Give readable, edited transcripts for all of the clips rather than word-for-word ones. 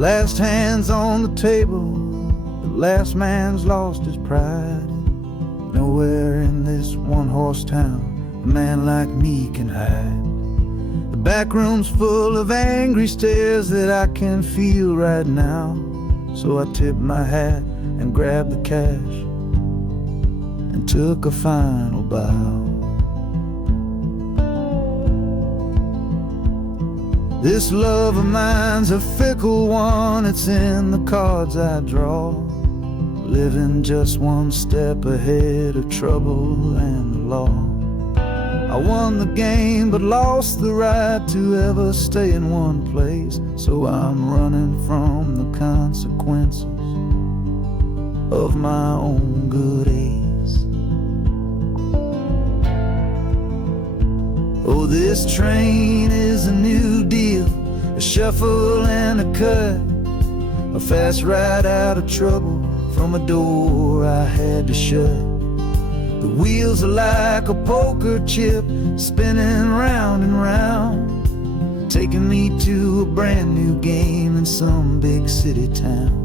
last hand's on the table, the last man's lost his pride. Nowhere in this one-horse town a man like me can hide. The back room's full of angry stares that I can feel right now. So I tipped my hat and grabbed the cash and took a final bow. This love of mine's a fickle one, it's in the cards I draw. Living just one step ahead of trouble and the law. I won the game but lost the right to ever stay in one place. So I'm running from the consequences of my own good ace. Oh, this train is a new deal, a shuffle and a cut, a fast ride out of trouble from a door I had to shut. The wheels are like a poker chip, spinning round and round, taking me to a brand new game in some big city town.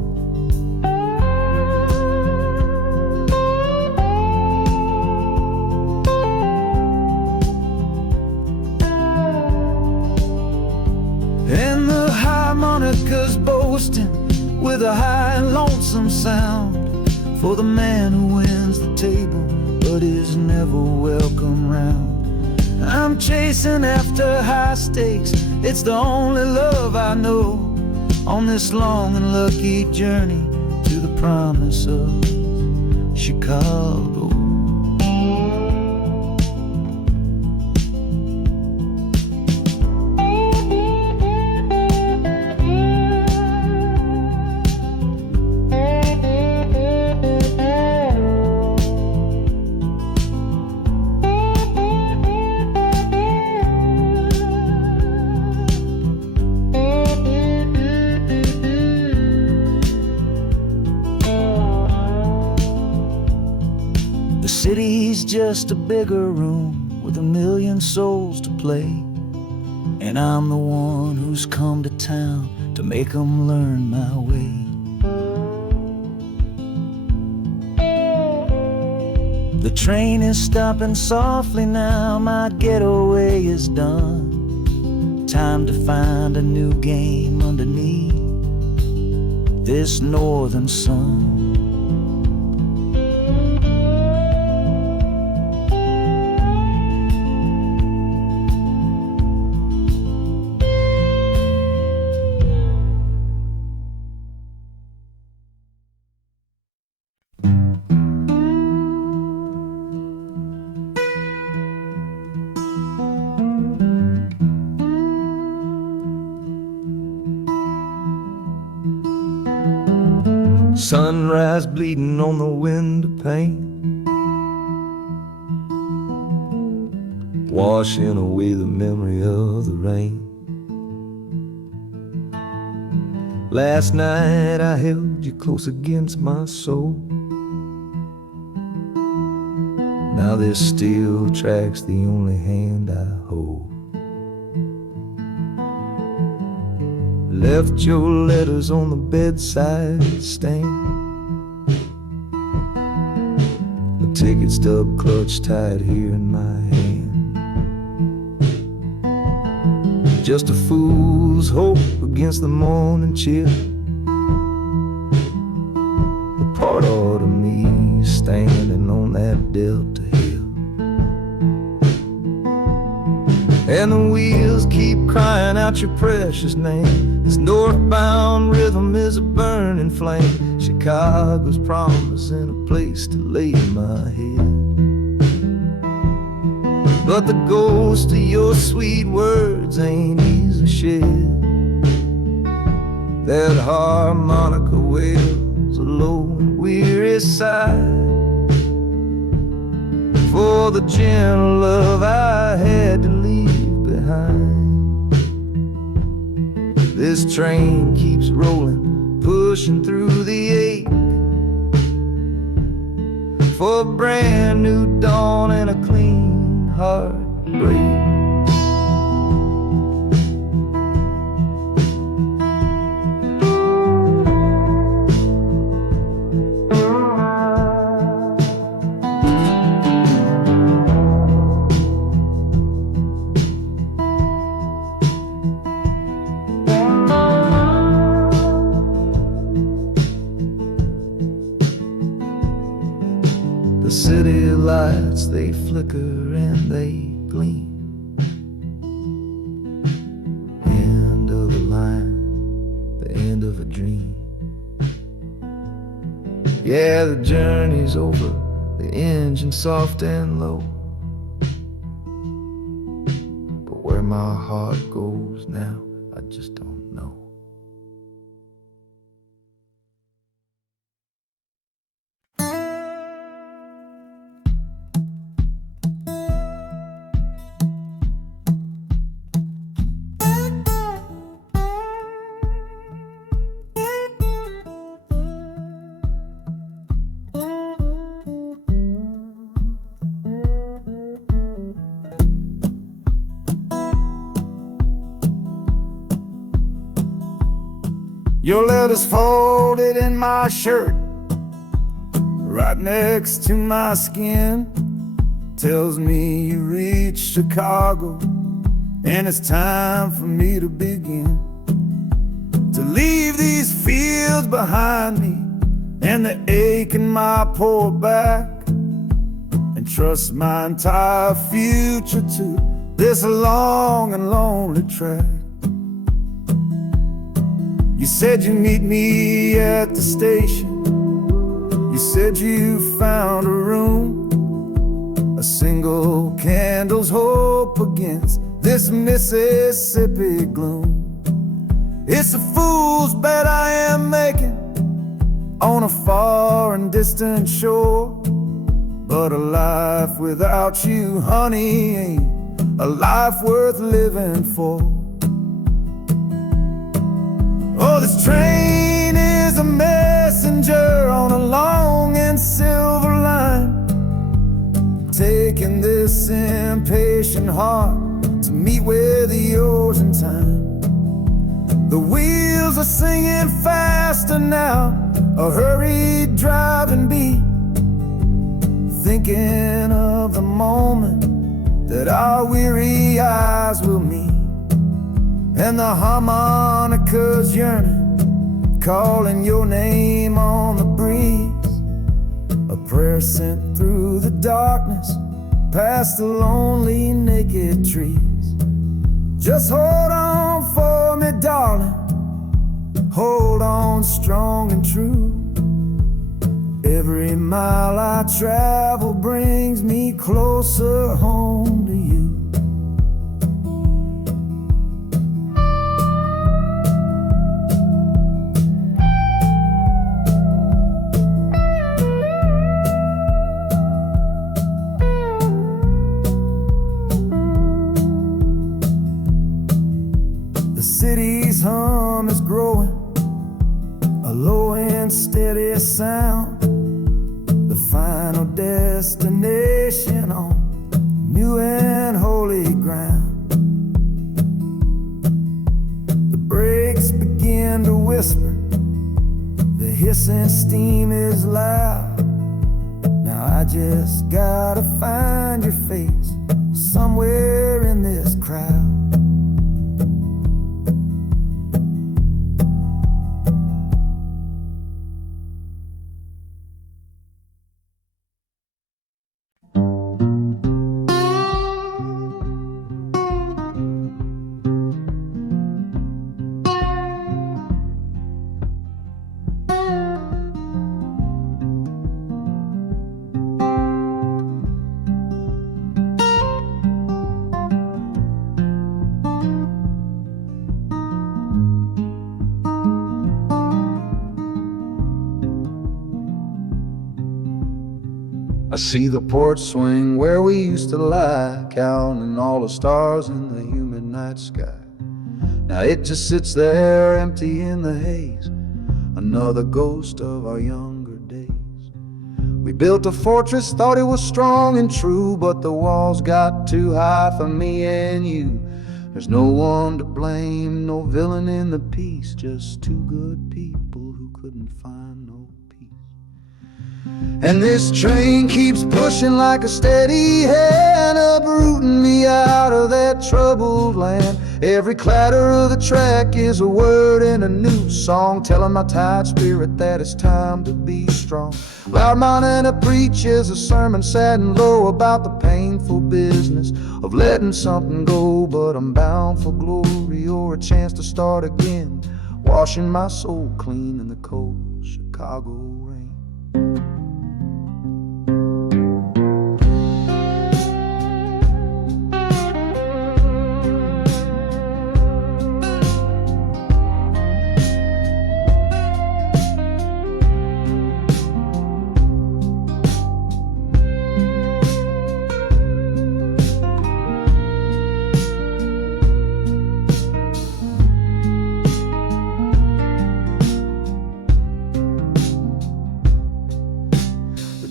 And the harmonica's boasting with a high and lonesome sound for the man who wins the table but is never welcome round. I'm chasing after high stakes, it's the only love I know on this long and lucky journey to the promise of Chicago. The city's just a bigger room with a million souls to play, and I'm the one who's come to town to make them learn my way. The train is stopping softly now, my getaway is done. Time to find a new game underneath this northern sun. Sunrise bleeding on the window pane, washing away the memory of the rain. Last night I held you close against my soul. Now this steel track's the only hand I hold. Left your letters on the bedside stand, the ticket stub clutched tight here in my hand. Just a fool's hope against the morning chill, the part of me standing on that Delta hill. And the wheels keep crying out your precious name. This northbound rhythm is a burning flame. Chicago's promising a place to lay my head. But the ghost of your sweet words ain't easily shed. That harmonica wails a low and weary sigh for the gentle love I had to leave behind. This train keeps rolling, pushing through the ache for a brand new dawn and a clean heartbreak. The city lights, they flicker and they gleam. End of a line, the end of a dream. Yeah, the journey's over, the engine soft and low. But where my heart goes now, I just don't know. Your letter's folded in my shirt, right next to my skin. Tells me you reached Chicago, and it's time for me to begin. To leave these fields behind me, and the ache in my poor back, and trust my entire future to this long and lonely track. You said you'd meet me at the station. You said you found a room, a single candle's hope against this Mississippi gloom. It's a fool's bet I am making on a far and distant shore, but a life without you, honey, ain't a life worth living for. Oh, this train is a messenger on a long and silver line, taking this impatient heart to meet with yours in time. The wheels are singing faster now, a hurried driving beat, thinking of the moment that our weary eyes will meet. And the harmonica's yearning, calling your name on the breeze. A prayer sent through the darkness, past the lonely naked trees. Just hold on for me, darling, hold on strong and true. Every mile I travel brings me closer home to you. The city's hum is growing, a low and steady sound, the final destination on new and holy ground. The brakes begin to whisper, the hissing steam is loud. Now I just gotta find your face somewhere in this crowd. I see the porch swing where we used to lie, counting all the stars in the humid night sky. Now it just sits there empty in the haze, another ghost of our younger days. We built a fortress, thought it was strong and true, but the walls got too high for me and you. There's no one to blame, no villain in the piece, just two good people who couldn't find no peace. And this train keeps pushing like a steady hand, uprooting me out of that troubled land. Every clatter of the track is a word in a new song, telling my tired spirit that it's time to be strong. Loud Montana preaches a sermon sad and low about the painful business of letting something go. But I'm bound for glory or a chance to start again, washing my soul clean in the cold Chicago rain.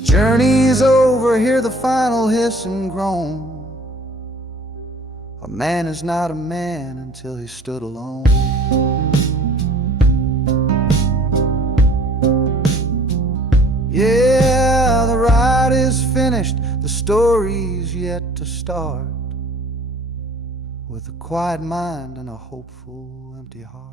Journey's over, hear the final hiss and groan. A man is not a man until he stood alone. Yeah, the ride is finished, the story's yet to start, with a quiet mind and a hopeful empty heart.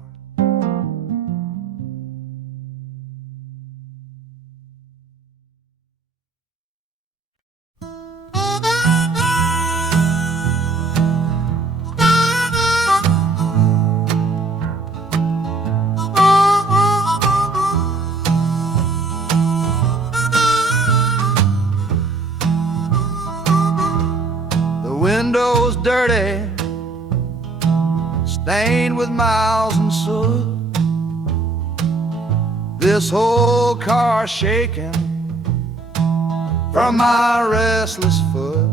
Windows dirty, stained with miles and soot. This whole car shaking from my restless foot.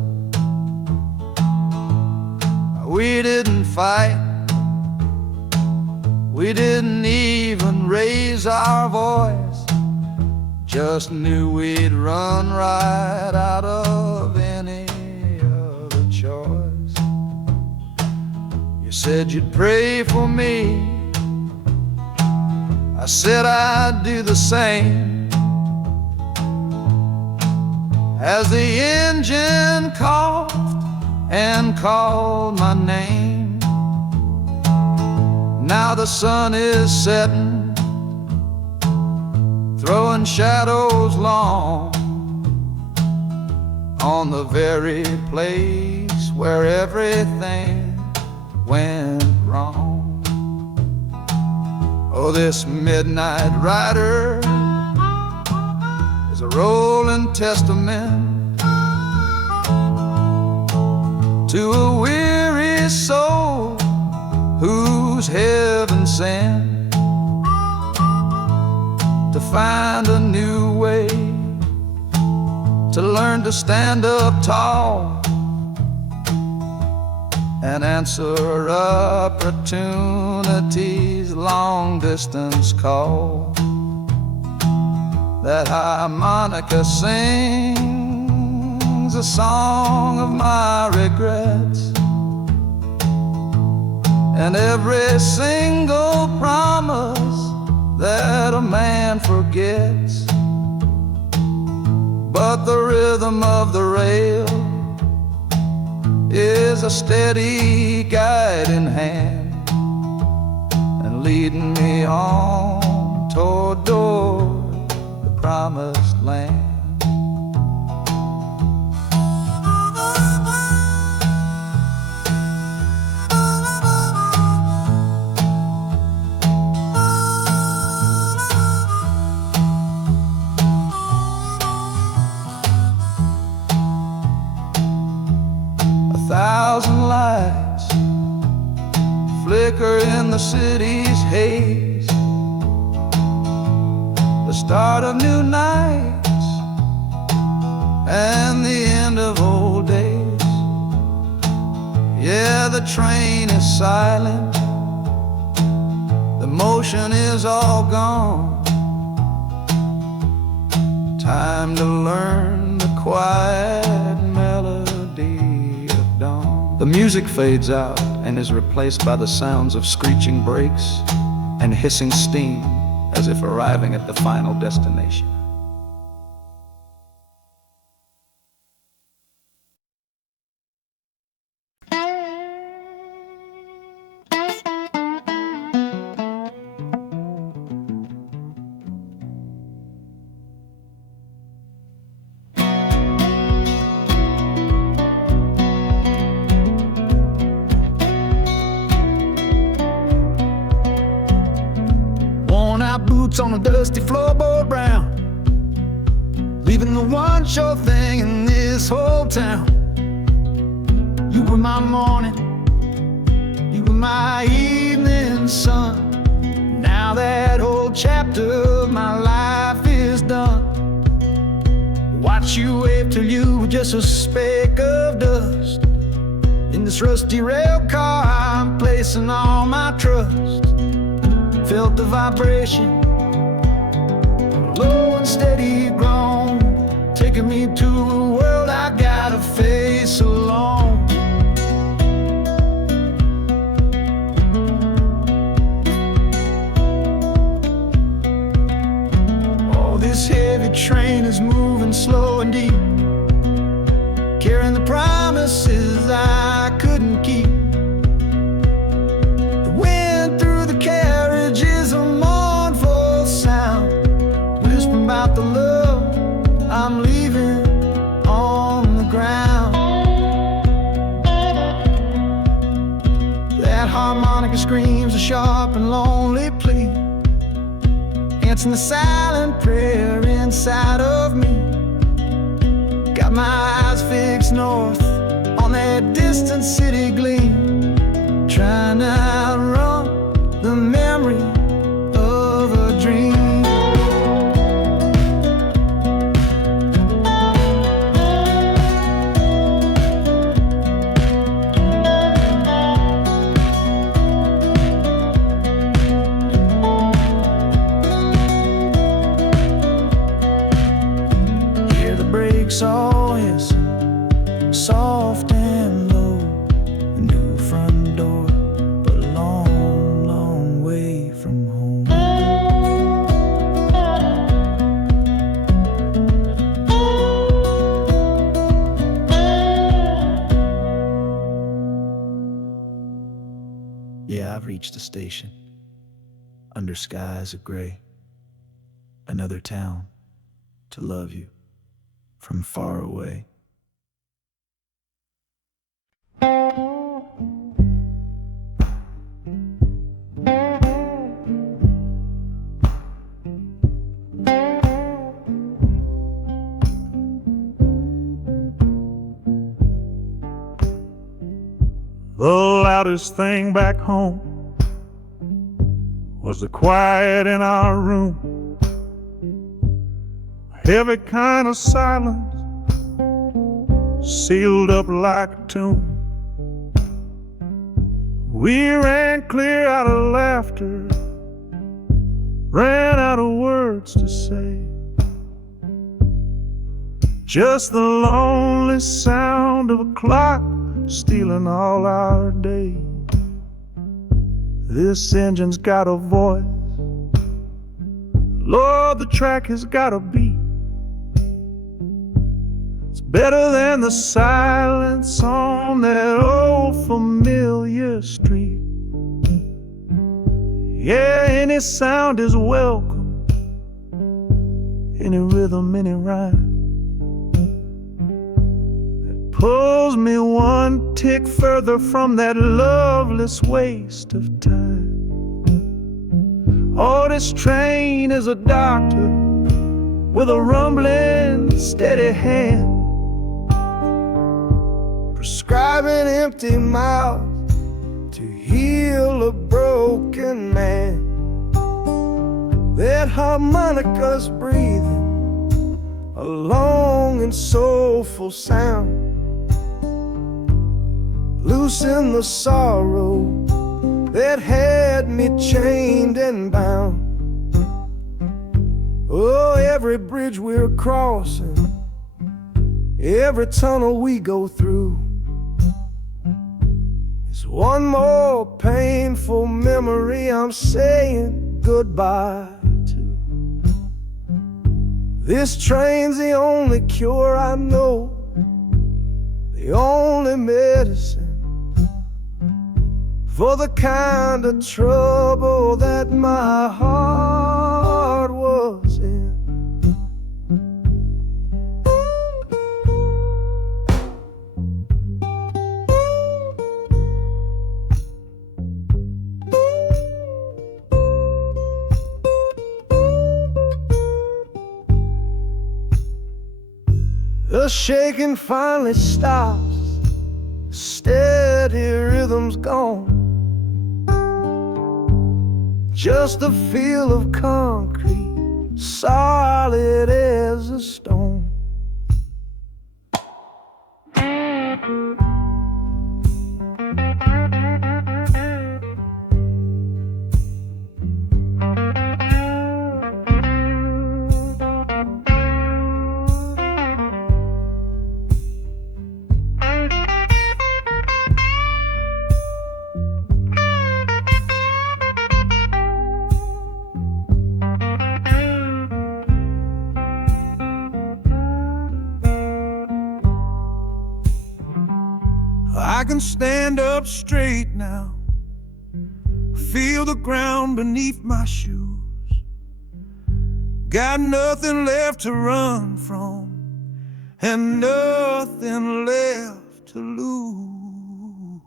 We didn't fight, we didn't even raise our voice, just knew we'd run right out of any choice. You said you'd pray for me, I said I'd do the same. As the engine coughed and called my name, now the sun is setting, throwing shadows long on the very place where everything went wrong. Oh, this midnight rider is a rolling testament to a weary soul whose heaven sent to find a new way, to learn to stand up tall and answer opportunity's long-distance call. That harmonica sings a song of my regrets, and every single promise that a man forgets. But the rhythm of the rail is a steady guiding hand, and leading me on toward the promised land. Thousand lights flicker in the city's haze, the start of new nights and the end of old days. Yeah, the train is silent, the motion is all gone. Time to learn the quiet melody of dawn. The music fades out and is replaced by the sounds of screeching brakes and hissing steam, as if arriving at the final destination. footsteps on a dusty floorboard brown, leaving the one sure thing in this whole town. You were my morning, you were my evening sun. Now that whole chapter of my life is done. Watch you wave till you were just a speck of dust. In this rusty rail car I'm placing all my trust. Felt the vibration, low and steady grown, taking me to a world I gotta face alone. This heavy train is moving slow and deep, carrying the promises I couldn't keep. The wind through the carriage is a mournful sound, whispering about the love I'm leaving on the ground. That harmonica screams a sharp and lonely plea, answering the silent prayer inside of me. Got my eyes fixed north on that distant city gleam, trying to outrun the memory of a dream. All is soft and low, a new front door, but a long, long way from home. Yeah, I've reached the station, under skies of gray, another town to love you from far away. The loudest thing back home was the quiet in our room. Every kind of silence, sealed up like a tomb. We ran clear out of laughter, ran out of words to say. Just the lonely sound of a clock stealing all our day. This engine's got a voice, Lord, the track has got a beat. Better than the silence on that old familiar street. Yeah, any sound is welcome, any rhythm, any rhyme that pulls me one tick further from that loveless waste of time. Oh, this train is a doctor with a rumbling, steady hand, prescribing empty mouths to heal a broken man. That harmonica's breathing a long and soulful sound, loosen the sorrow that had me chained and bound. Oh, every bridge we're crossing, every tunnel we go through, one more painful memory I'm saying goodbye to. This train's the only cure I know, the only medicine for the kind of trouble that my heart was in. The shaking finally stops, steady rhythm's gone. Just a feel of concrete, solid as a stone. I can stand up straight now, feel the ground beneath my shoes. Got nothing left to run from and nothing left to lose.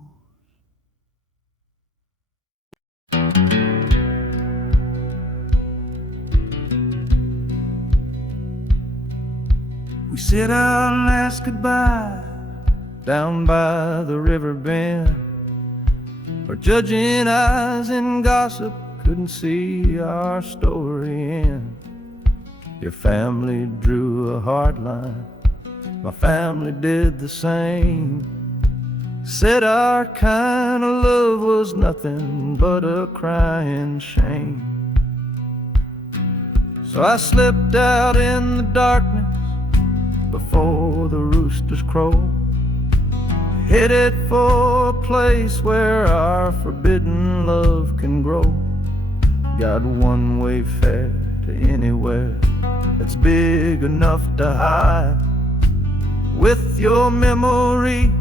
We said our last goodbye down by the river bend, where judging eyes and gossip couldn't see our story end. Your family drew a hard line, my family did the same. Said our kind of love was nothing but a crying shame. So I slipped out in the darkness before the roosters crowed, headed for a place where our forbidden love can grow. Got one-way fare to anywhere that's big enough to hide, with your memory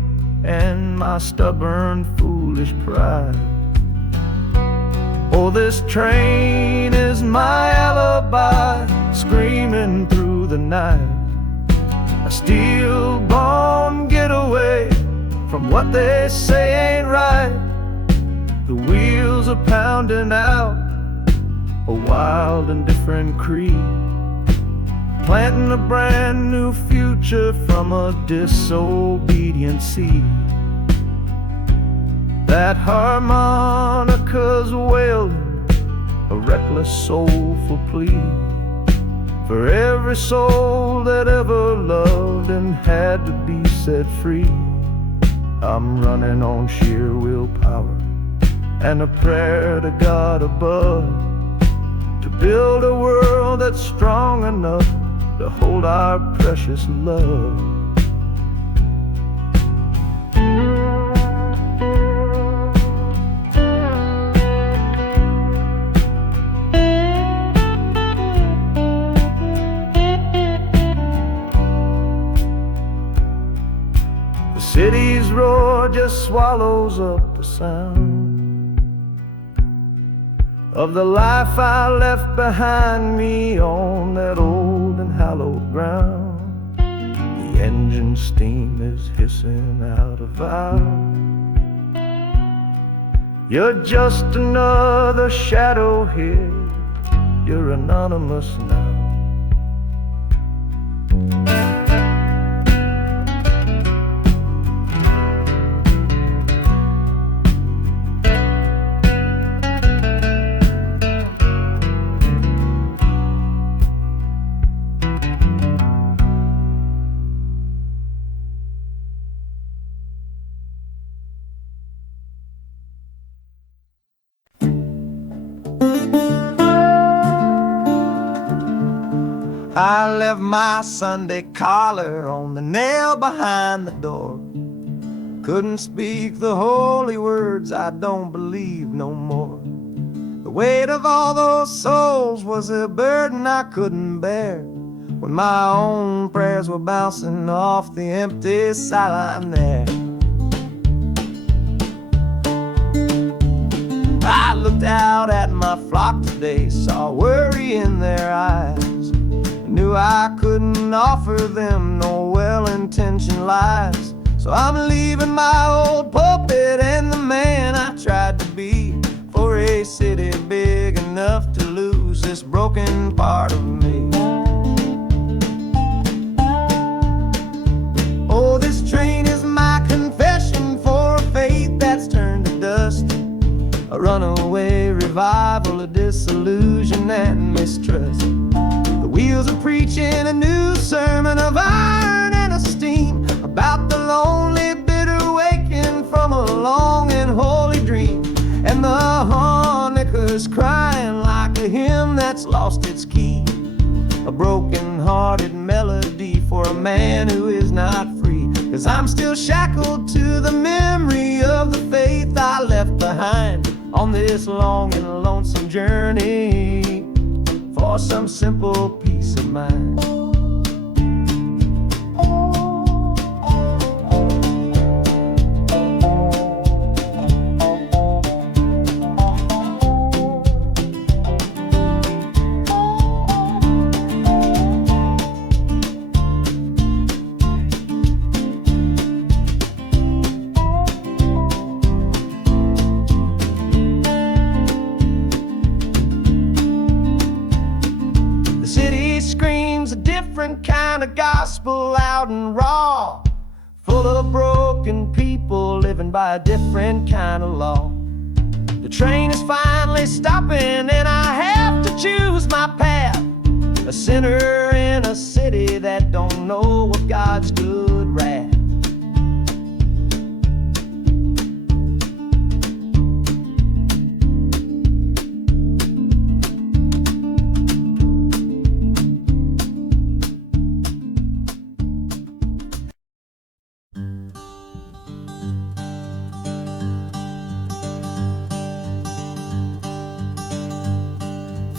and my stubborn, foolish pride. Oh, this train is my alibi, screaming through the night, a steel-born getaway from what they say ain't right. The wheels are pounding out a wild and different creed, planting a brand new future from a disobedient seed. That harmonica's wailing a reckless, soulful plea for every soul that ever loved and had to be set free. I'm running on sheer willpower and a prayer to God above, to build a world that's strong enough to hold our precious love. The city's roar just swallows up the sound of the life I left behind me on that old and hallowed ground. The engine steam is hissing out of valve. You're just another shadow here, you're anonymous now. I left my Sunday collar on the nail behind the door. Couldn't speak the holy words, I don't believe no more. The weight of all those souls was a burden I couldn't bear, when my own prayers were bouncing off the empty sideline there. I looked out at my flock today, saw worry in their eyes, knew I couldn't offer them no well-intentioned lies. So I'm leaving my old pulpit and the man I tried to be, for a city big enough to lose this broken part of me. revival of disillusion and mistrust. The wheels are preaching a new sermon of iron and of steam about the lonely, bitter waking from a long and holy dream. And the harmonicas crying like a hymn that's lost its key, a broken-hearted melody for a man who is not free. 'Cause I'm still shackled to the memory of the faith I left behind on this long and lonesome journey for some simple peace of mind. Different kind of gospel, loud and raw, full of broken people living by a different kind of law. The train is finally stopping and I have to choose my path, a sinner in a city that don't know what God's good wrath.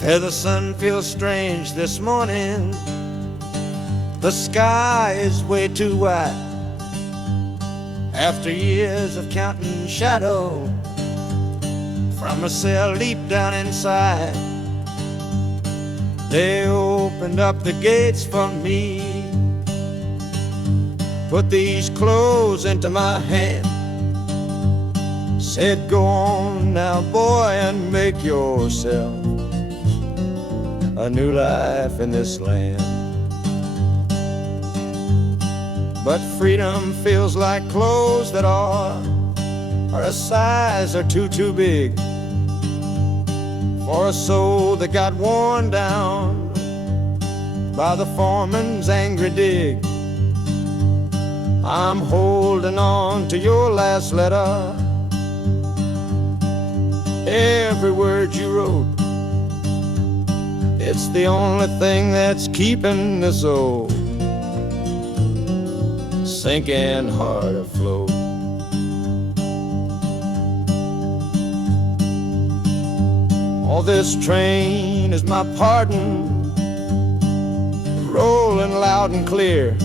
Hey, the sun feels strange this morning. The sky is way too wide. After years of counting shadow from a cell deep down inside, they opened up the gates for me, put these clothes into my hand, said, go on now, boy, and make yourself a new life in this land. But freedom feels like clothes that are a size or two big for a soul that got worn down by the foreman's angry dig. I'm holding on to your last letter, every word you wrote. It's the only thing that's keeping this old sinking heart afloat. Oh, this train is my pardon, rolling loud and clear.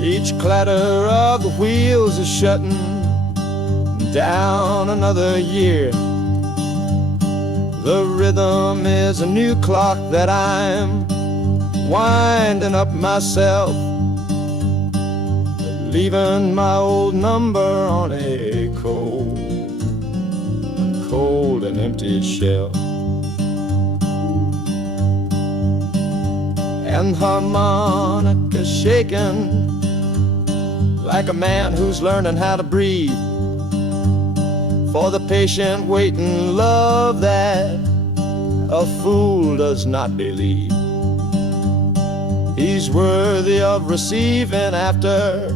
Each clatter of the wheels is shutting down another year. The rhythm is a new clock that I'm winding up myself, leaving my old number on a cold and empty shelf. And harmonica shaking like a man who's learning how to breathe, for the patient waiting love that a fool does not believe. He's worthy of receiving after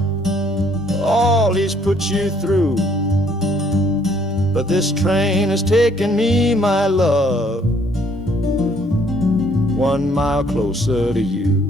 all he's put you through. But this train has taken me, my love, 1 mile closer to you.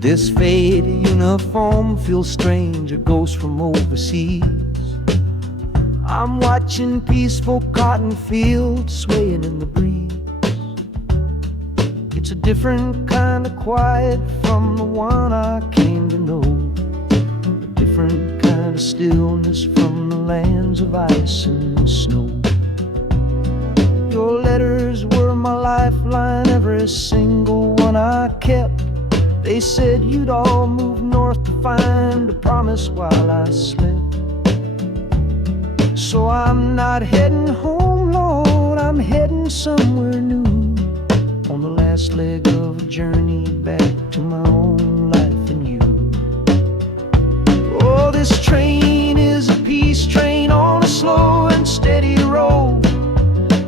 This faded uniform feels strange, a ghost from overseas. I'm watching peaceful cotton fields swaying in the breeze. It's a different kind of quiet from the one I came to know, a different kind the stillness from the lands of ice and snow. Your letters were my lifeline, every single one I kept. They said you'd all move north to find a promise while I slept. So I'm not heading home, Lord, I'm heading somewhere new, on the last leg of a journey back to my own life and you. Oh, this train is a peace train on a slow and steady road,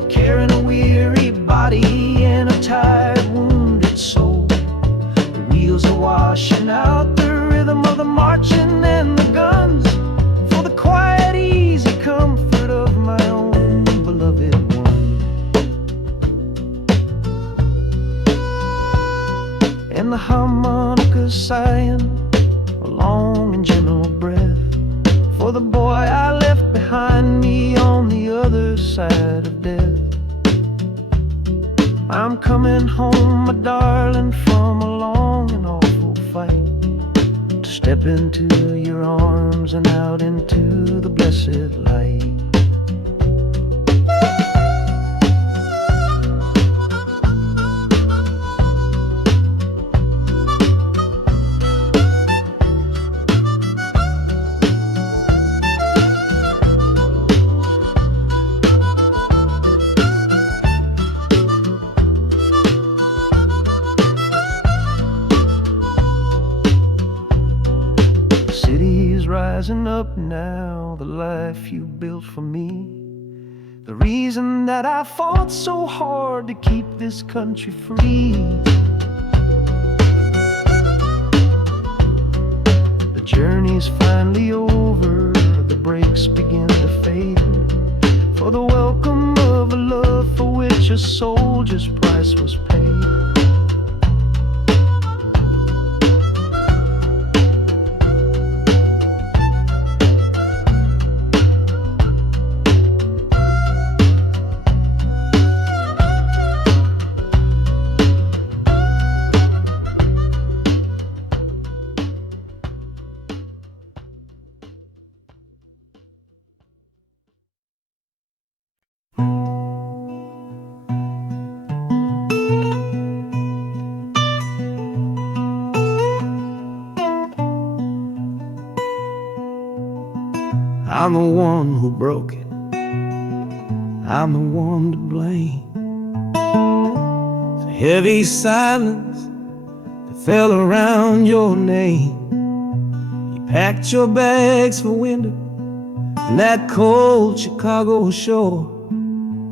carrying a weary body and a tired, wounded soul. The wheels are washing out the rhythm of the marching and the guns, for the quiet, easy comfort of my own beloved one. And the harmonicas sighing a long and gentle breath for the boy I left behind me on the other side of death. I'm coming home, my darling, from a long and awful fight, to step into your arms and out into the blessed light. Rising up now, the life you built for me, the reason that I fought so hard to keep this country free. The journey's finally over, the brakes begin to fade, for the welcome of a love for which a soldier's price was paid. I'm the one who broke it, I'm the one to blame. The heavy silence that fell around your name. You packed your bags for winter in that cold Chicago shore.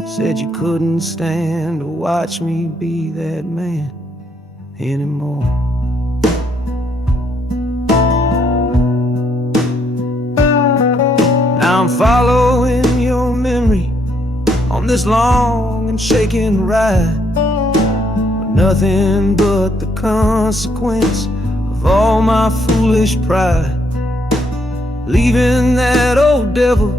Said you couldn't stand to watch me be that man anymore. I'm following your memory on this long and shaking ride, with nothing but the consequence of all my foolish pride. Leaving that old devil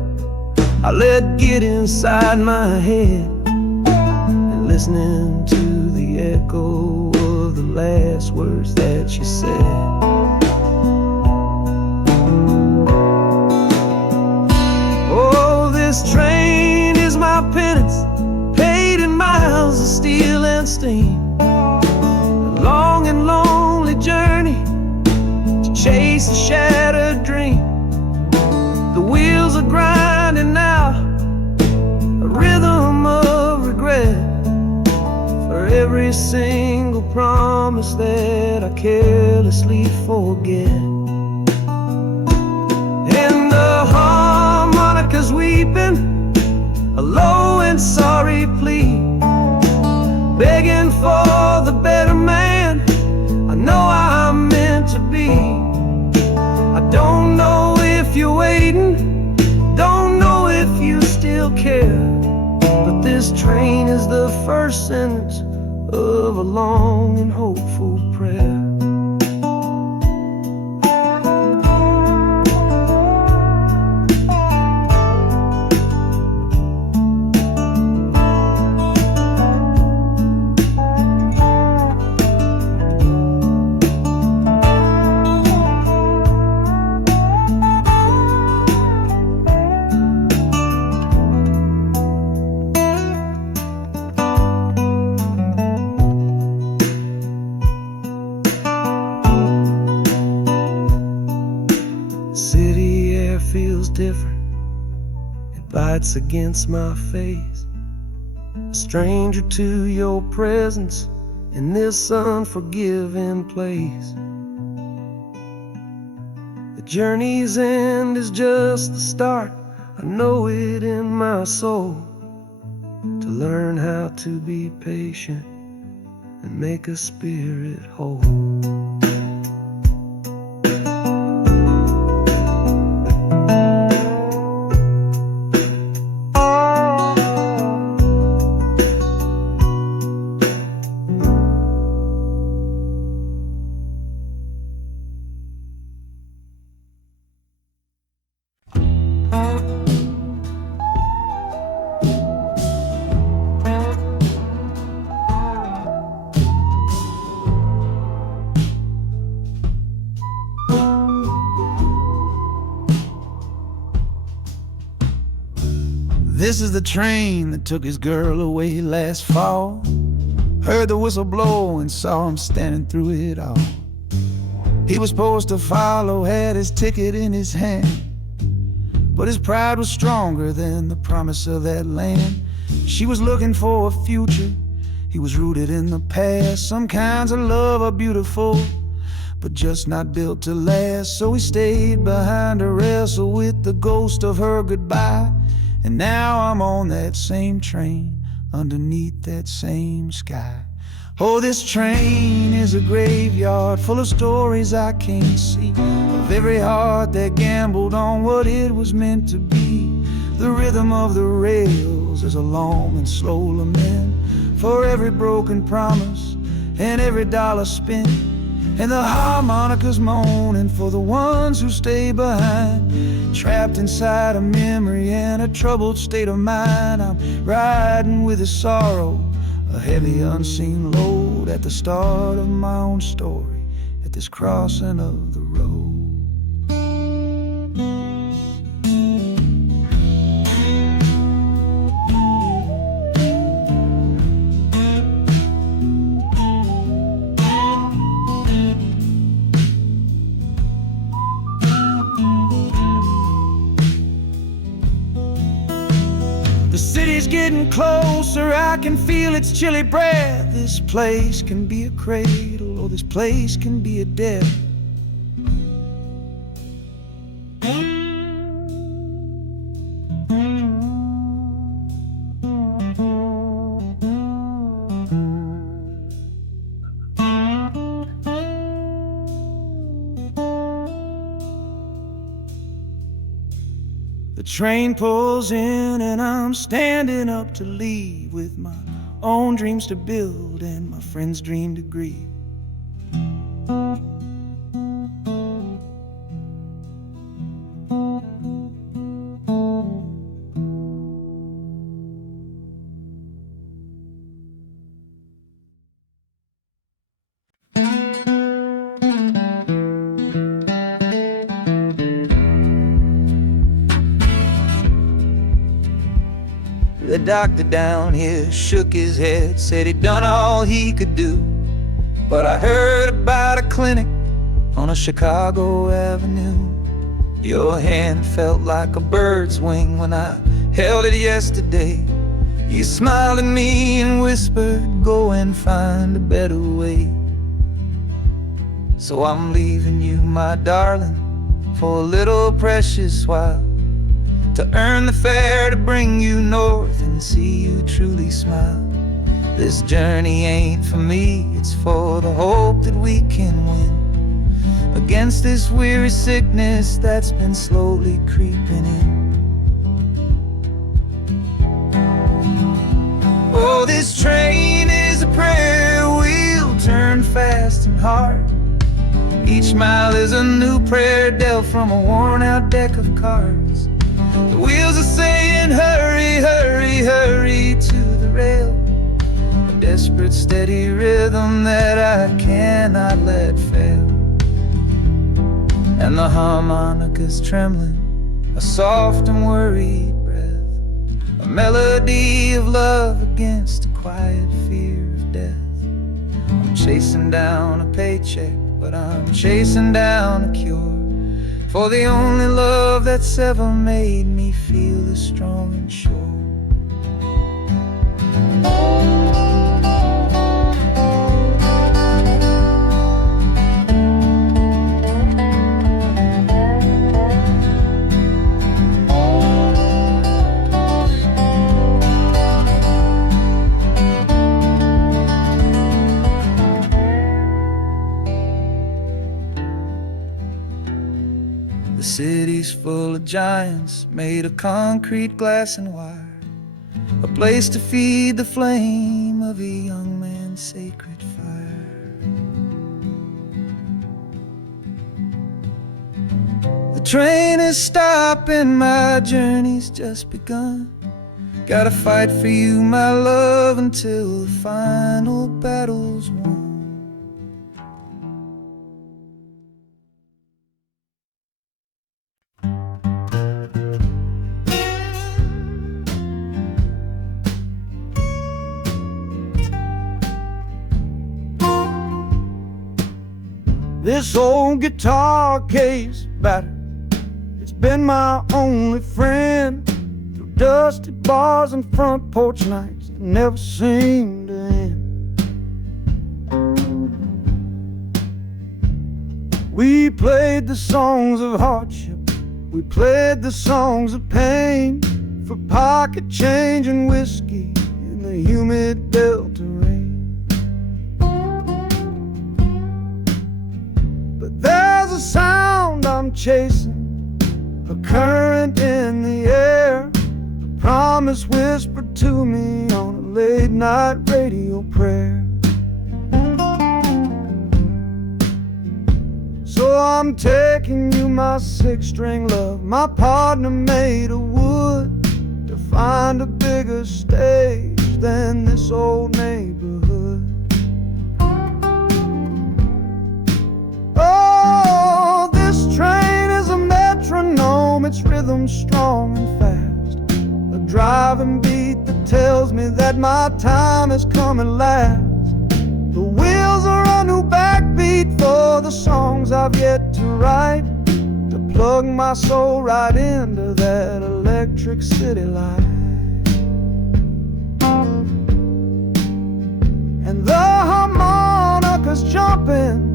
I let get inside my head, and listening to the echo of the last words that you said. This train is my penance, paid in miles of steel and steam. A long and lonely journey to chase a shattered dream. The wheels are grinding now, a rhythm of regret, for every single promise that I carelessly forget. And the harmonica's weeping a low and sorry plea, begging for the better man I know I'm meant to be. I don't know if you're waiting, don't know if you still care, but this train is the first sentence of a long and hopeful prayer. feels different. It bites against my face. A stranger to your presence in this unforgiving place. The journey's end is just the start. I know it in my soul. To learn how to be patient and make a spirit whole. This is the train that took his girl away last fall. Heard the whistle blow and saw him standing through it all. He was supposed to follow, had his ticket in his hand, but his pride was stronger than the promise of that land. She was looking for a future, he was rooted in the past. Some kinds of love are beautiful, but just not built to last. So he stayed behind to wrestle with the ghost of her goodbye. And now I'm on that same train, underneath that same sky. Oh, this train is a graveyard full of stories I can't see, of every heart that gambled on what it was meant to be. The rhythm of the rails is a long and slow lament for every broken promise and every dollar spent. And the harmonicas moaning for the ones who stay behind, trapped inside a memory and a troubled state of mind. I'm riding with a sorrow, a heavy unseen load, at the start of my own story, at this crossing of the road. The city's getting closer, I can feel its chilly breath. This place can be a cradle, or this place can be a death. The train pulls in and I'm standing up to leave, with my own dreams to build and my friend's dream to grieve. The doctor down here shook his head, said he'd done all he could do. But I heard about a clinic on a Chicago avenue. Your hand felt like a bird's wing when I held it yesterday. You smiled at me and whispered, go and find a better way. So I'm leaving you, my darling, for a little precious while, to earn the fare to bring you north and see you truly smile. This journey ain't for me, it's for the hope that we can win against this weary sickness that's been slowly creeping in. Oh, this train is a prayer wheel turned fast and hard. Each mile is a new prayer dealt from a worn-out deck of cards. The wheels are saying hurry, hurry, hurry to the rail, a desperate steady rhythm that I cannot let fail. And the harmonica's trembling, a soft and worried breath, a melody of love against a quiet fear of death. I'm chasing down a paycheck, but I'm chasing down a cure for the only love that's ever made me feel this strong and sure. The city's full of giants made of concrete, glass, and wire, a place to feed the flame of a young man's sacred fire. The train is stopping, my journey's just begun. Gotta fight for you, my love, until the final battle's won. This old guitar case battered, it's been my only friend through dusty bars and front porch nights that never seem to end. We played the songs of hardship, we played the songs of pain, for pocket change and whiskey in the humid Delta rain. There's a sound I'm chasing, a current in the air, a promise whispered to me on a late night radio prayer. So I'm taking you, my six-string love, my partner made of wood, to find a bigger stage than this old neighborhood. Oh, this train is a metronome, its rhythm strong and fast, a driving beat that tells me that my time has come at last. The wheels are a new backbeat for the songs I've yet to write, to plug my soul right into that electric city light. And the harmonica's jumping,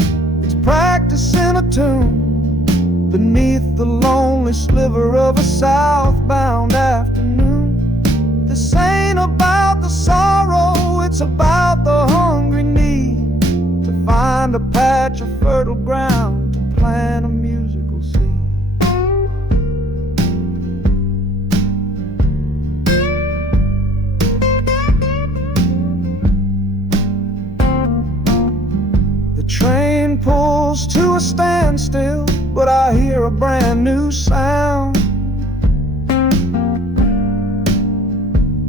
practicing a tune beneath the lonely sliver of a southbound afternoon. This ain't about the sorrow, it's about the hungry need to find a patch of fertile ground to plant a musical seed. The train pulls to a standstill, but I hear a brand new sound.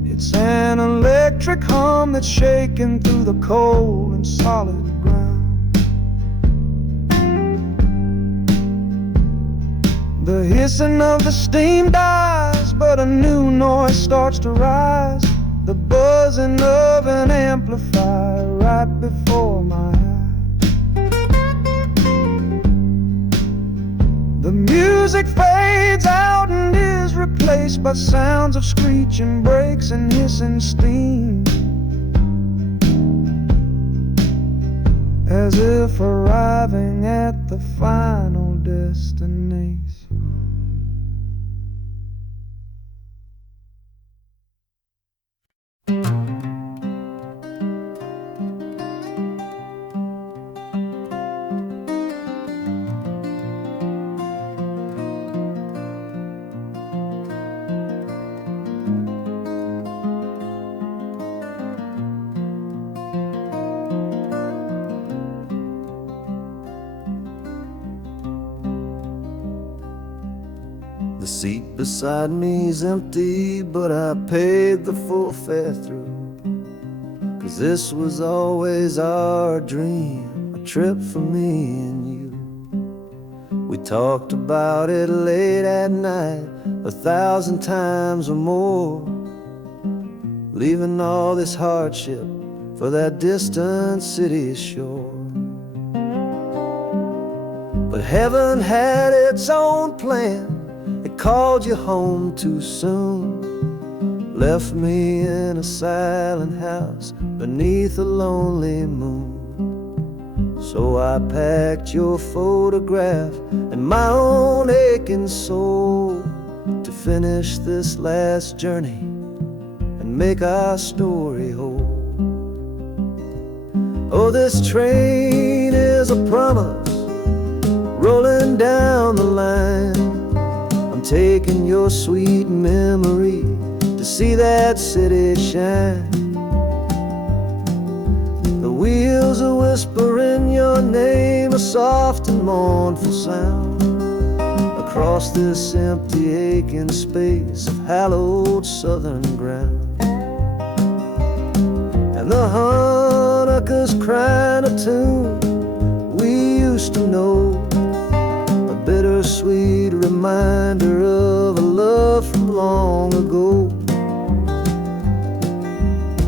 It's an electric hum that's shaking through the cold and solid ground. The hissing of the steam dies, but a new noise starts to rise, the buzzing of an amplifier right before my eyes. The music fades out and is replaced by sounds of screeching brakes and hissing steam, as if arriving at the final destination. The seat beside me's empty, but I paid the full fare through, 'cause this was always our dream, a trip for me and you. We talked about it late at night, 1,000 times or more, leaving all this hardship for that distant city's shore. But But heaven had its own plan. It called you home too soon, left me in a silent house beneath a lonely moon. So I packed your photograph and my own aching soul to finish this last journey and make our story whole. Oh, this train is a promise rolling down the line. I'm taking your sweet memory to see that city shine. The wheels are whispering your name, a soft and mournful sound, across this empty aching space of hallowed southern ground. And the Hanukkah's crying a tune we used to know, a bittersweet reminder of a love from long ago.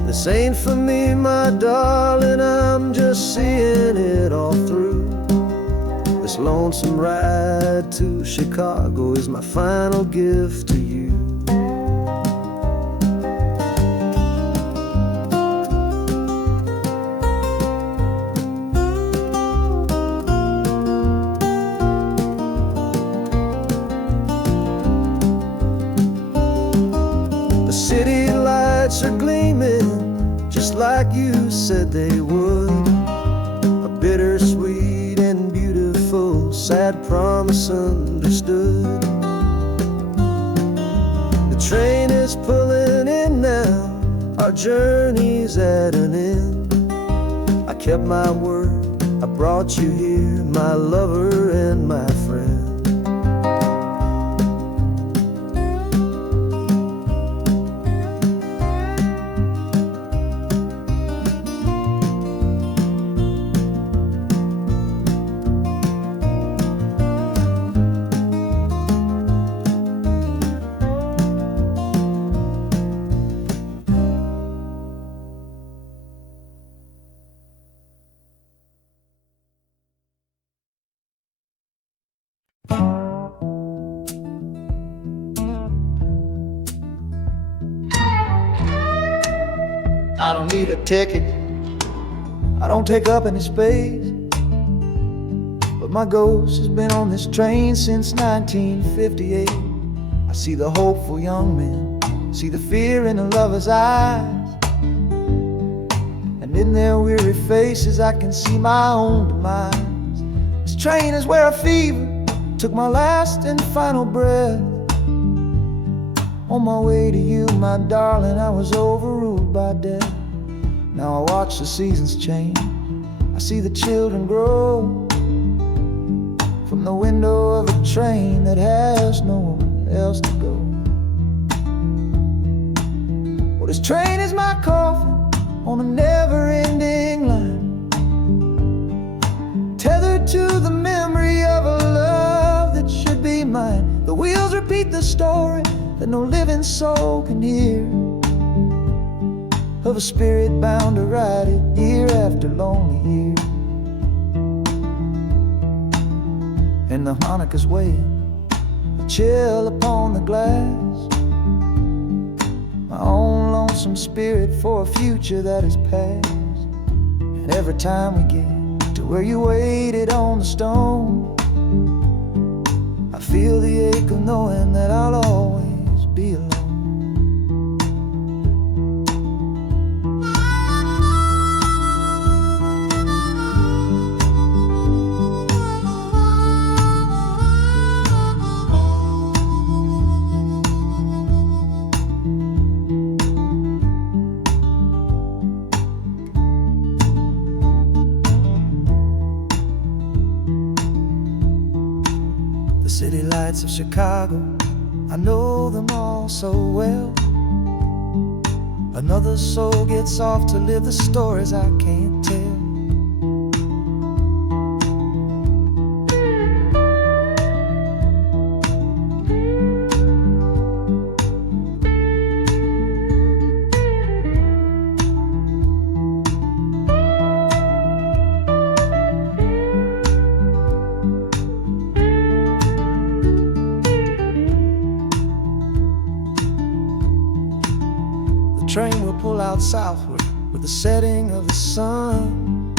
This ain't for me, my darling, I'm just seeing it all through. This lonesome ride to Chicago is my final gift to you. The city lights are gleaming just like you said they would, a bittersweet and beautiful sad promise understood. The train is pulling in now, our journey's at an end. I kept my word, I brought you here, my lover and my friend. I don't need a ticket, I don't take up any space, but my ghost has been on this train since 1958. I see the hopeful young men, see the fear in the lovers' eyes, and in their weary faces I can see my own demise. This train is where a fever took my last and final breath. On my way to you, my darling, I was overruled by death. Now I watch the seasons change, I see the children grow, from the window of a train that has nowhere else to go. Well, this train is my coffin on a never-ending line, tethered to the memory of a love that should be mine. The wheels repeat the story that no living soul can hear, of a spirit bound to ride it year after lonely year. And the Hanukkah's weighing a chill upon the glass, my own lonesome spirit for a future that is past. And every time we get to where you waited on the stone, I feel the ache of knowing that I'll always be alone. The city lights of Chicago, I know them all so well. Another soul gets off to live the stories I can't tell. pull out southward with the setting of the sun.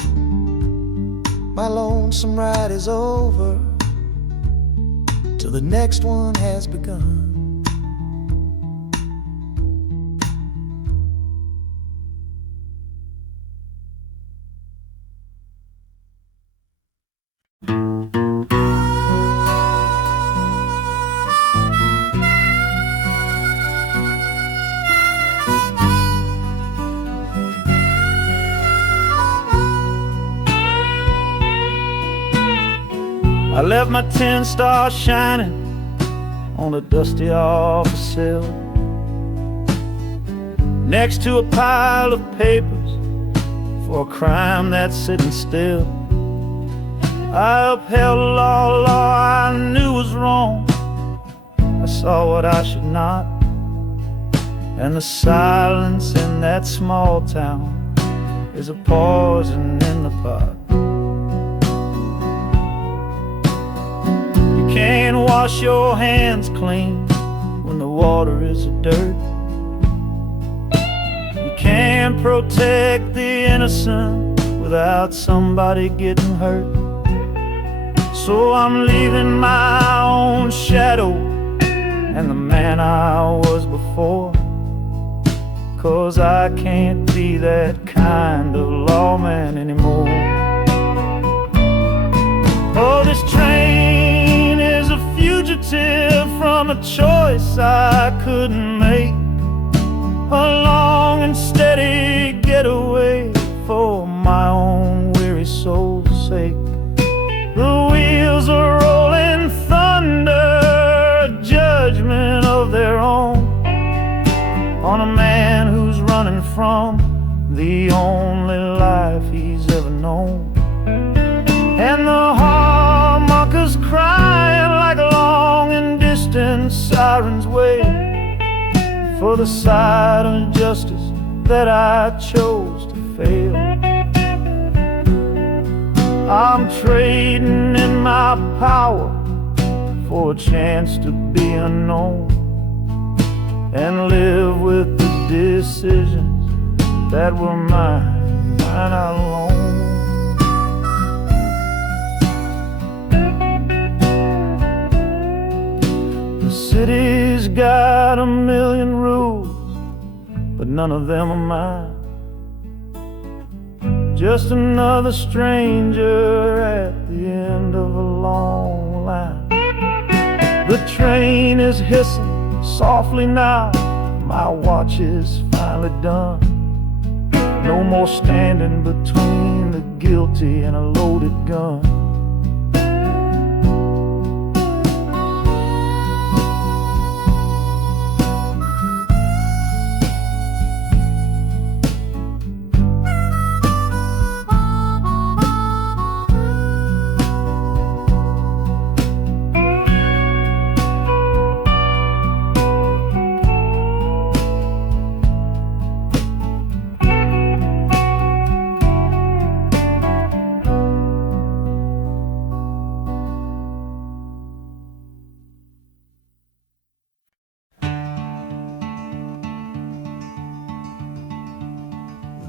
My lonesome ride is over till the next one has begun. I left my 10 stars shining on a dusty office sill, next to a pile of papers for a crime that's sitting still. I upheld a law I knew was wrong. I saw what I should not, and the silence in that small town is a poison in the pot. You can't wash your hands clean when the water is of dirt. You can't protect the innocent without somebody getting hurt. So I'm leaving my own shadow and the man I was before, 'cause I can't be that kind of lawman anymore. Oh, this train is a fugitive from a choice I couldn't make, a long and steady getaway for my own weary soul's sake. The wheels are rolling thunder, a judgment of their own, on a man who's running from the only life he's ever known. And the harmonicas crying like long and distant sirens wait for the side of justice that I chose to fail. I'm trading in my power for a chance to be unknown and live with the decisions that were mine alone. The city's got a million rules, but none of them are mine. Just another stranger at the end of a long line. The train is hissing softly now, my watch is finally done. No more standing between the guilty and a loaded gun.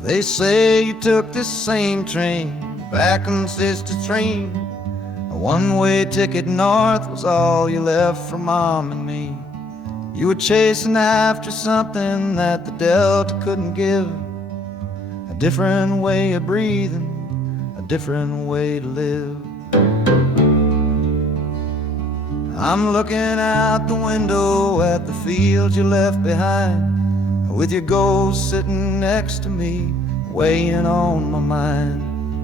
They say you took this same train back on Sister Train. A one-way ticket north was all you left for Mom and me. You were chasing after something that the Delta couldn't give, a different way of breathing, a different way to live. I'm looking out the window at the fields you left behind, with your ghost sitting next to me, weighing on my mind.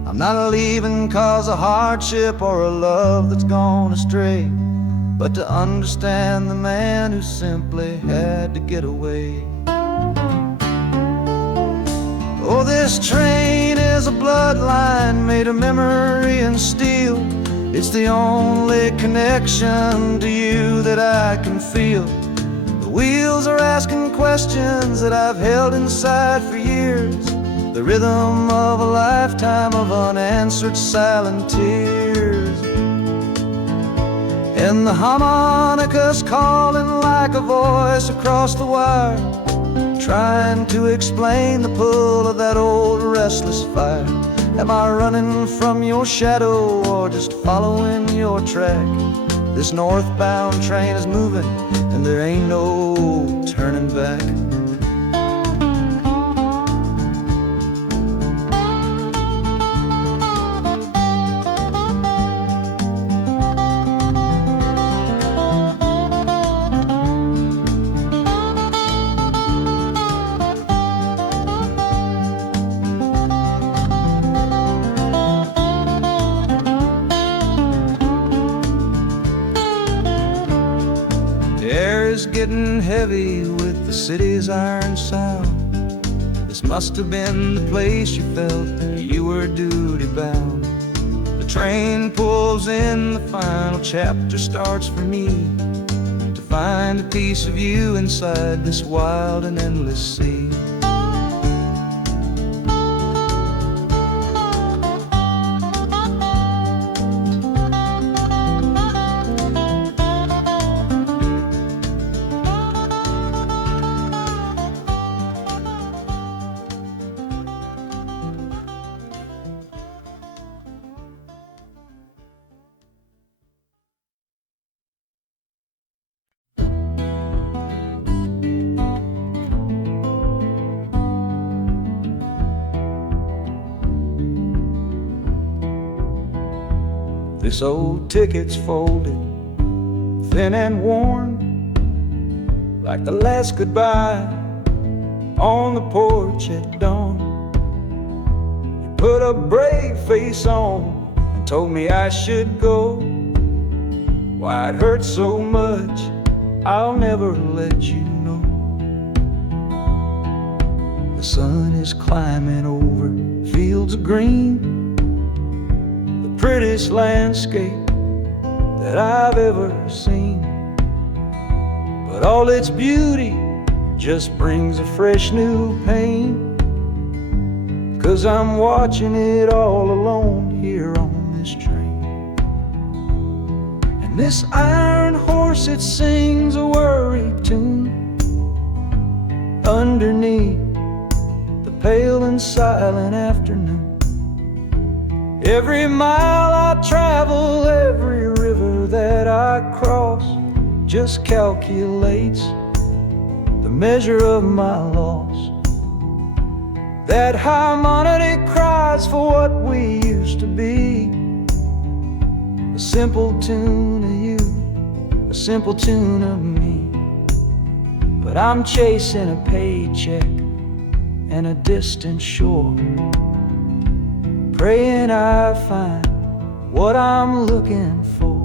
I'm not leaving 'cause of hardship or a love that's gone astray, but to understand the man who simply had to get away. Oh, this train is a bloodline made of memory and steel. It's the only connection to you that I can feel. The wheels are asking questions that I've held inside for years, the rhythm of a lifetime of unanswered silent tears. And the harmonica's calling like a voice across the wire, trying to explain the pull of that old restless fire. Am I running from your shadow or just following your track? This northbound train is moving and there ain't no turning back. Getting heavy with the city's iron sound. This must have been the place you felt you were duty bound. The train pulls in, the final chapter starts for me, to find a piece of you inside this wild and endless sea. This old ticket's folded, thin and worn, like the last goodbye on the porch at dawn. You put a brave face on and told me I should go. Why it hurts so much, I'll never let you know. The sun is climbing over fields of green, prettiest landscape that I've ever seen. But all its beauty just brings a fresh new pain, 'cause I'm watching it all alone here on this train. And this iron horse, it sings a worry tune underneath the pale and silent afternoon. Every mile I travel, every river that I cross, just calculates the measure of my loss. That harmony cries for what we used to be, a simple tune of you, a simple tune of me. But I'm chasing a paycheck and a distant shore, praying I find what I'm looking for.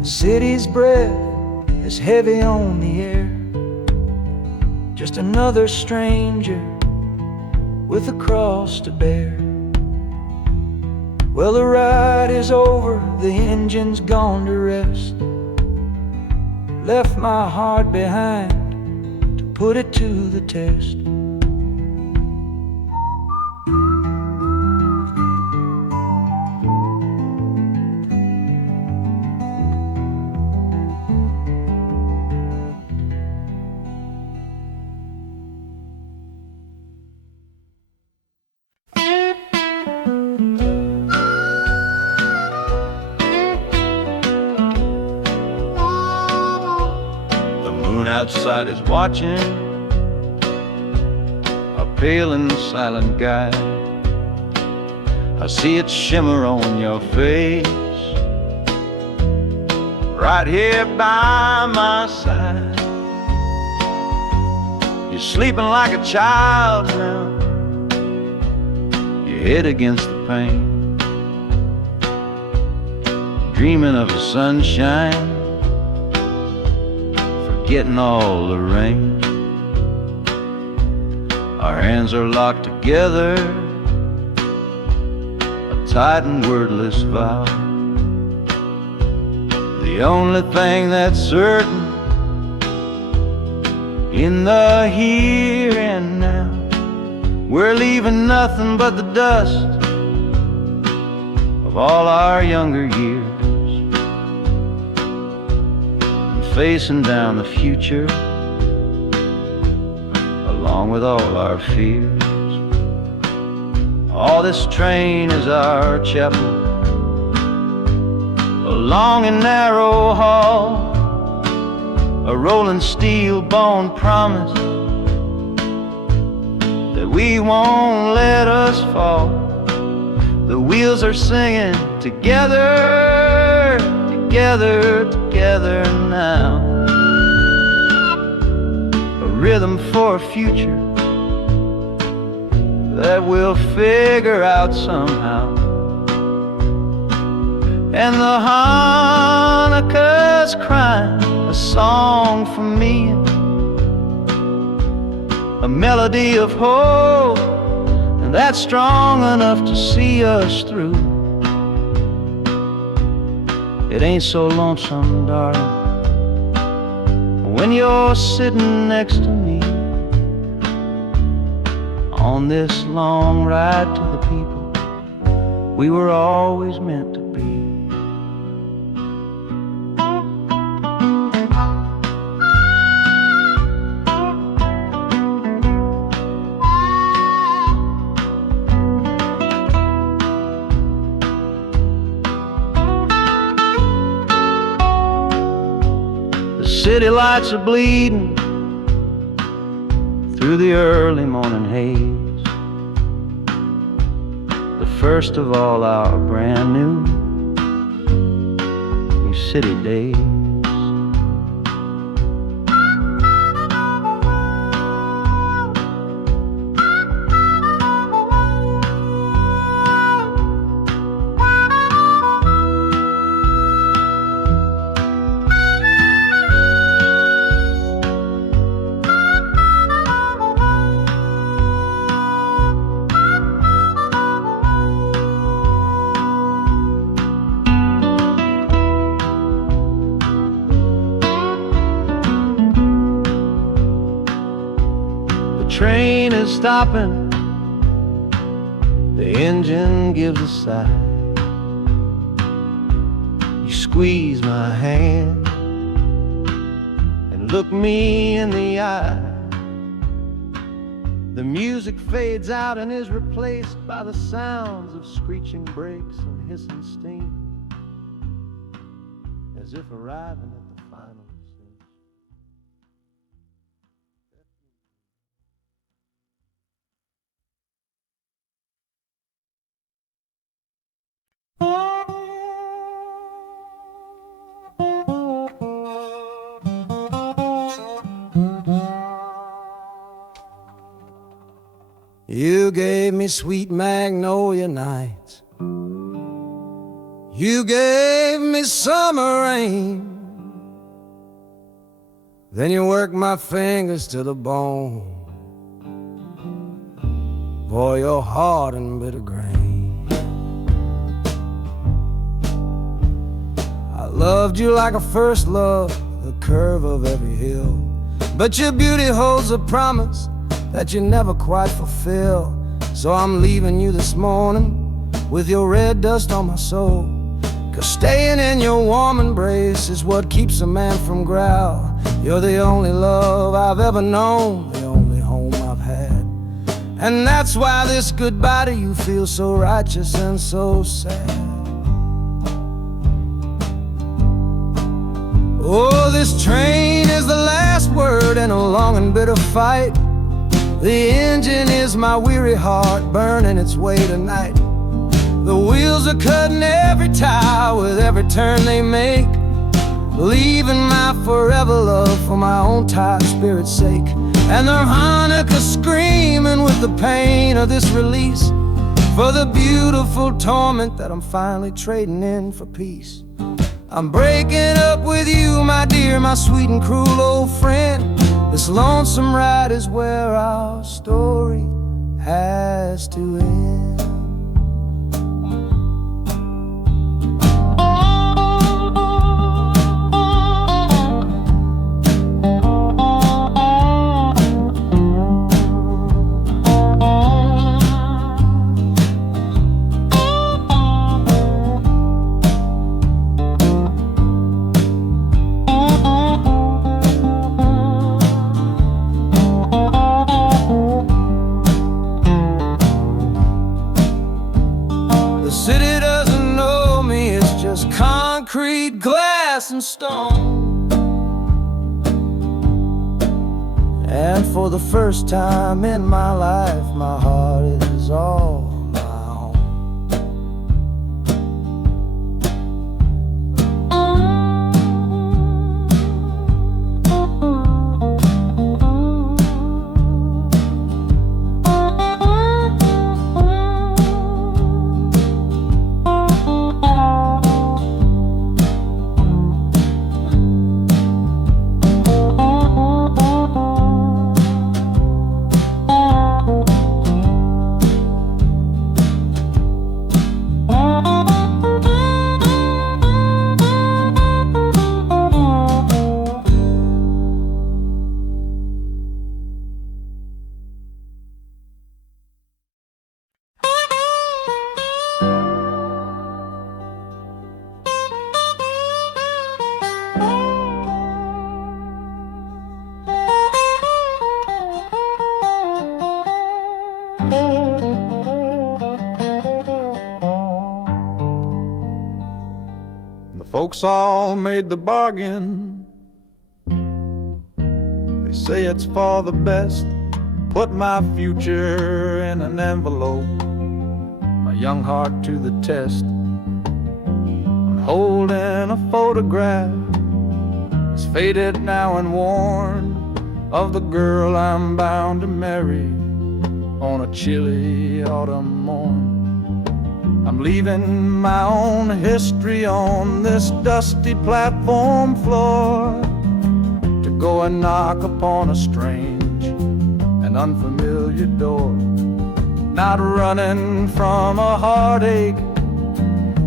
The city's breath is heavy on the air, just another stranger with a cross to bear. Well, the ride is over, the engine's gone to rest, left my heart behind to put it to the test. Outside is watching, a pale and silent guide. I see it shimmer on your face, right here by my side. You're sleeping like a child now, your head against the pane, dreaming of the sunshine, getting all the rain. Our hands are locked together, a tight and wordless vow. The only thing that's certain in the here and now, We're leaving nothing but the dust of all our younger years, and facing down the future along with all our fears. Oh, this train is our chapel, a long and narrow hall, a rolling steel bone promise that we won't let us fall. The wheels are singing together, together, together now. A rhythm for a future that we'll figure out somehow. And the Hanukkah's crying a song for me, a melody of hope, and that's strong enough to see us through. It ain't so lonesome, darling, when you're sitting next to me on this long ride to the people we were always meant to be. The city lights are bleeding through the early morning haze, the first of all our brand new city days. The train is stopping, the engine gives a sigh. You squeeze my hand and look me in the eye. The music fades out and is replaced by the sounds of screeching brakes and hissing steam, as if arriving at the final scene. You gave me sweet magnolia nights, you gave me summer rain, then you worked my fingers to the bone. Boy, you're hard and bitter grain. I loved you like a first love, the curve of every hill, but your beauty holds a promise that you never quite fulfill. So I'm leaving you this morning with your red dust on my soul, 'cause staying in your warm embrace is what keeps a man from growl. You're the only love I've ever known, the only home I've had, and that's why this goodbye to you feels so righteous and so sad. Oh, this train is the last word in a long and bitter fight. The engine is my weary heart burning its way tonight. The wheels are cutting every tire with every turn they make, leaving my forever love for my own tired spirit's sake. And the Hanukkah screaming with the pain of this release, for the beautiful torment that I'm finally trading in for peace. I'm breaking up with you, my dear, my sweet and cruel old friend. This lonesome ride is where our story has to end. glass and stone. And for the first time in my life, my heart is all my own. The folks all made the bargain. They say it's for the best. Put my future in an envelope, my young heart to the test. I'm holding a photograph, it's faded now and worn, of the girl I'm bound to marry on a chilly autumn morn. I'm leaving my own history on this dusty platform floor to go and knock upon a strange and unfamiliar door. Not running from a heartache,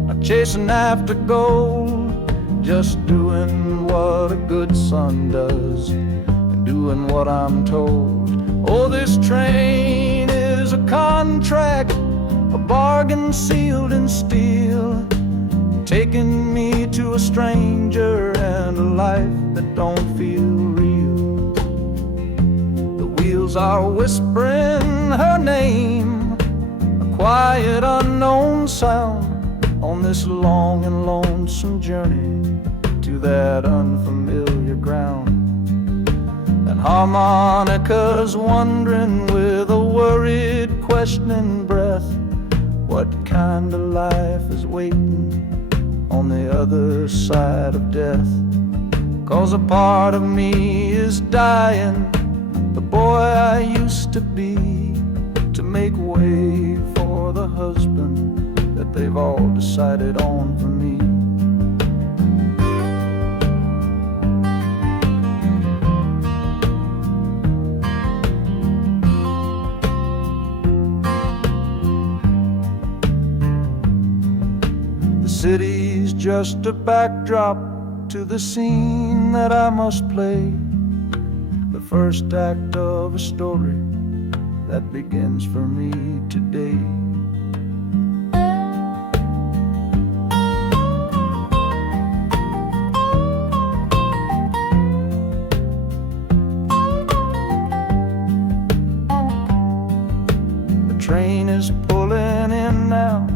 not chasing after gold, just doing what a good son does and doing what I'm told. Oh, this train is a contract, a bargain sealed in steel, taking me to a stranger and a life that don't feel real. The wheels are whispering her name, a quiet unknown sound, on this long and lonesome journey to that unfamiliar ground. And harmonicas wondering with a worried, questioning breath, what kind of life is waiting on the other side of death? 'Cause a part of me is dying, the boy I used to be, to make way for the husband that they've all decided on for me. The city's just a backdrop to the scene that I must play, the first act of a story that begins for me today. The train is pulling in now,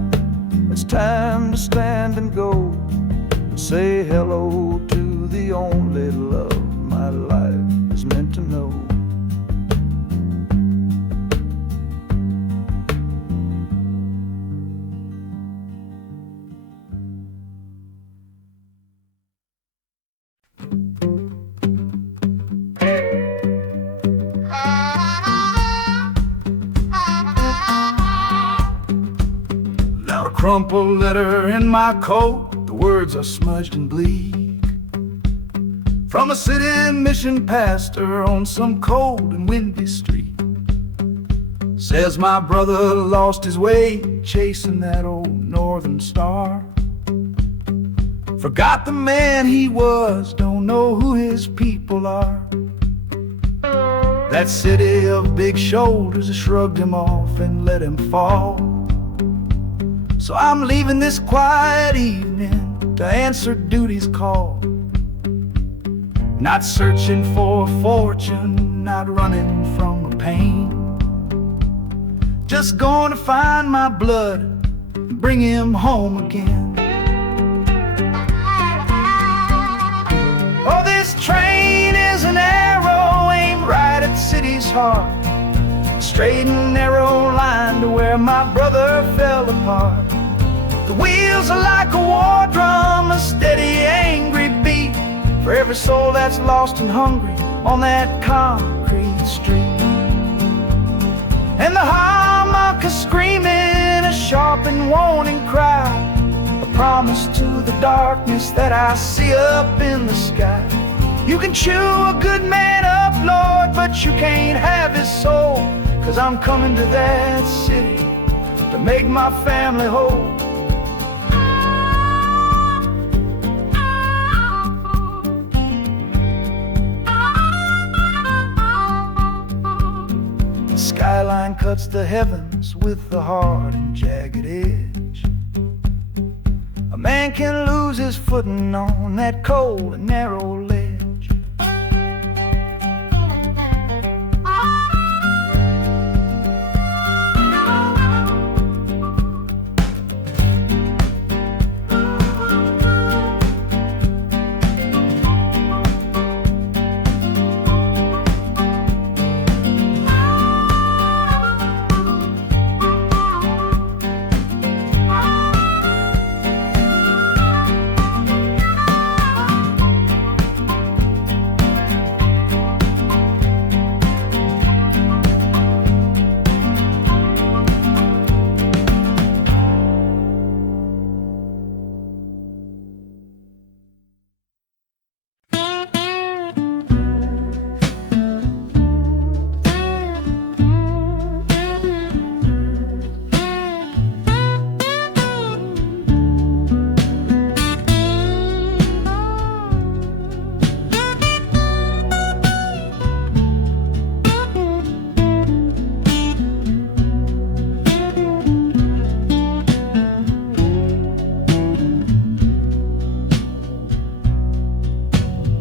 it's time to stand and go, and say hello to the only love my life is meant to know. Crumpled letter in my coat, the words are smudged and bleak, from a city mission pastor on some cold and windy street. Says my brother lost his way chasing that old northern star, forgot the man he was, don't know who his people are. That city of big shoulders shrugged him off and let him fall. So I'm leaving this quiet evening to answer duty's call. Not searching for a fortune, not running from a pain, just going to find my blood and bring him home again. straight and narrow line to where my brother fell apart. The wheels are like a war drum, a steady, angry beat for every soul that's lost and hungry on that concrete street. And the harmonica screaming a sharp and warning cry, a promise to the darkness that I see up in the sky. You can chew a good man up, Lord, but you can't have his soul, 'cause I'm coming to that city to make my family whole. The skyline cuts the heavens with the hard and jagged edge. A man can lose his footing on that cold and narrow ledge.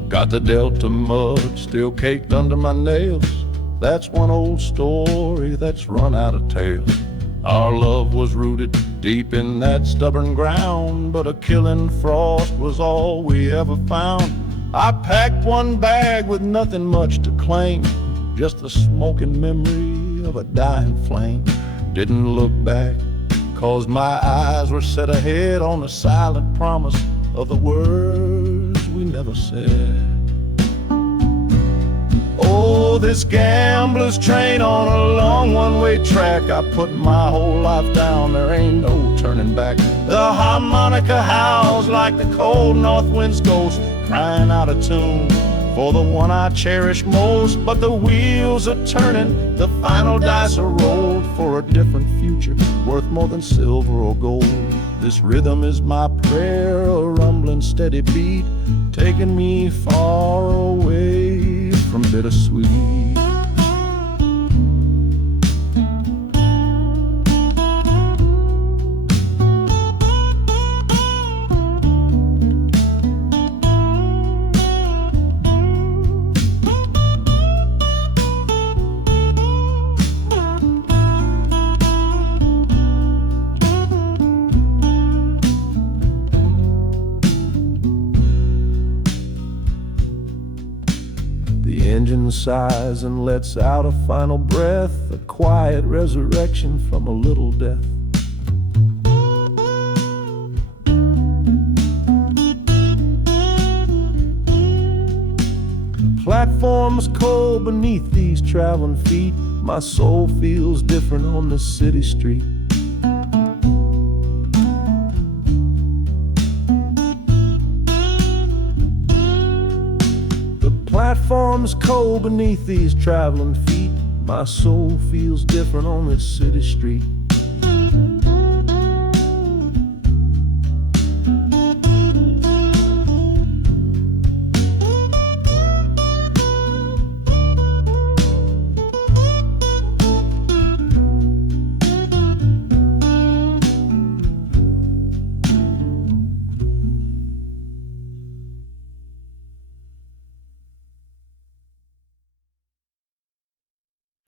Got the Delta mud still caked under my nails. That's one old story that's run out of tales. Our love was rooted deep in that stubborn ground, but a killing frost was all we ever found. I packed one bag with nothing much to claim, just the smoking memory of a dying flame. Didn't look back, 'cause my eyes were set ahead on the silent promise of the words we never said. Oh, this gambler's train on a long one-way track. I put my whole life down, there ain't no turning back. The harmonica howls like the cold north wind's ghost, crying out a tune for the one I cherish most. But the wheels are turning, the final dice are rolled for a different future, worth more than silver or gold. This rhythm is my prayer, a rumbling steady beat, taking me far away from bittersweet. The engine sighs and lets out a final breath, a quiet resurrection from a little death. The platform's cold beneath these traveling feet. My soul feels different on this city street. Platform's cold beneath these traveling feet. My soul feels different on this city street.